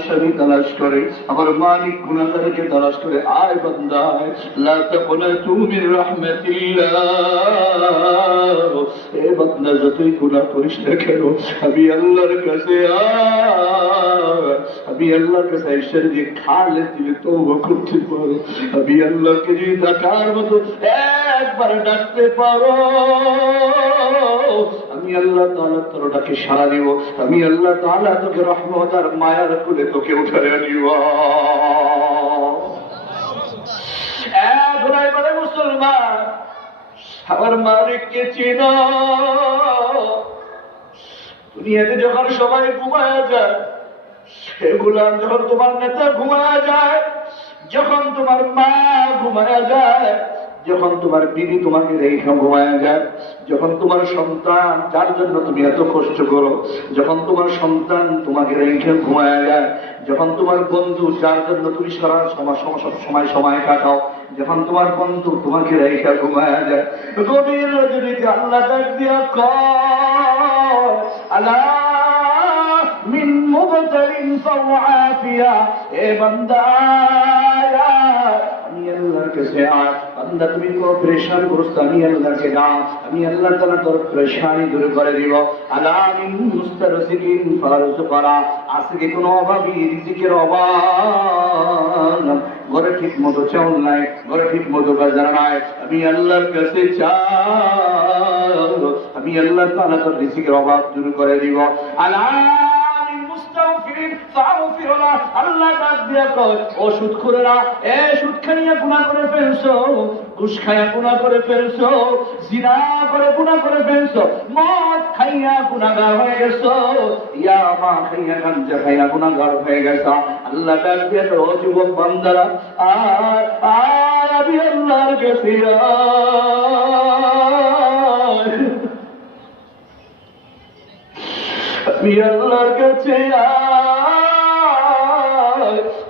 আসামি তালাশ করে। আমার মালিক গুণাগারকে তালাশ করে, আয় বান্দায় লা তাকুনাতু মির রাহমাতিল্লাহ। এ বান্দা, যতই গুনাহ করিস না কেন, আমি আল্লাহর কাছে আমি আল্লাহর কাছে ঈশ্বর যে খালে তুমি তওবা করতে পারো, আমি আল্লাহকে যদি ডাকার মতো একবার ডাকতে পারো। আমি আল্লাহ তাআলা তোর ডাকে দিব, আমি আল্লাহ তাআলা তোকে রহমত আর মায়ার করে তোকে উঠারে আনিব মুসলমান চিন? দুনিয়াতে যখন সবাই ঘুমায় যায় সেগুলা যখন তোমার নেতা ঘুমায় যায়, যখন তোমার মা ঘুমায় যায় যখন তোমার বিবি তোমাকে রেখা ঘুমায় যায়, যখন তোমার সন্তান, যার জন্য তুমি এত কষ্ট করো, যখন তোমার সন্তান তোমাকে রেখে ঘুমায় যায়, যখন তোমার বন্ধু, যার জন্য তুমি সারা সময় সব সময় সময় কাটাও, যখন তোমার বন্ধু তোমাকে রেখা ঘুমায় যায়, গভীর রজনীতে আল্লাহ আল্লাহ مبتل فهو عافية এ বান্দা আমি আল্লাহর কাছে আয় বান্দা তুমি কোনো প্রেশান গ্রস্ত আমি আল্লাহকে দাও আমি আল্লাহ তাআলা তোর প্রেশানি দূর করে দিব আলামিন মুস্তারসিকিন ফারজ করা আজকে কোনো অভাবী রিজিকের অভাব ঘরে ঠিক মতো চাউল নাই ঘরে ঠিক মতো বাজার নাই আমি আল্লাহর কাছে চাও আমি আল্লাহ তাআলা তোর রিজিকের অভাব দূর করে দিব আলামিন মুস্তাগফিরিন লাহ আল্লাহ ডাক দিয়া কয়, ও সুদখোরেরা এ সুদ খাইয়া গুনাহ করে ফেলছো, ঘুষ খাইয়া গুনাহ করে ফেলছো, জিনা করে গুনাহ করে ফেলছো, মদ খাইয়া গুনাহগার হয়ে গেছো ইয়া মা খাইয়া গাঞ্জা খাইয়া গুনাহগার হয়ে গেছো আল্লাহ ডাক দিয়া ও যুবক বান্দারা, আর আর আমি আল্লাহর কাছে আমি আল্লাহর কাছে আয়।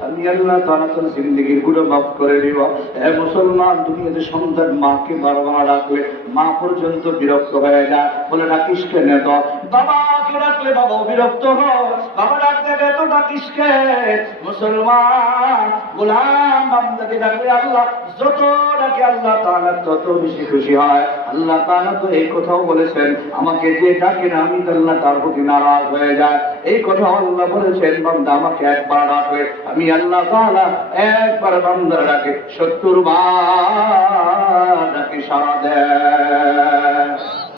আমি আল্লাহ তারা তোরগুলো মাফ করে দিব। এ মুসলমান দুনিয়াতে সন্তান মাকে বারবার রাখলে মা পর্যন্ত বিরক্ত হয়ে যায়। বলে, ডাকিস কেন তো? বাবাকে ডাকলে বাবা বিরক্ত হয়? বাবা, ডাকতে তো, ডাকিস কে? মুসলমান, গোলাম বান্দাকে ডাকলে আল্লাহ। যত ডাকে আল্লাহ তাআলা, তত বেশি খুশি হয়। আল্লাহ তাআলা তো এই কথাও বলেছেন, আমাকে যে ডাকে না, আমি আল্লাহ তার প্রতি নারাজ হয়ে যায় এই কথা আল্লাহ বলেছেন, বান্দা আমাকে একবার ডাকে আমি আল্লাহ তাআলা একবার বান্দার ডাকে সত্তর বার ডাকে সারা দেয়।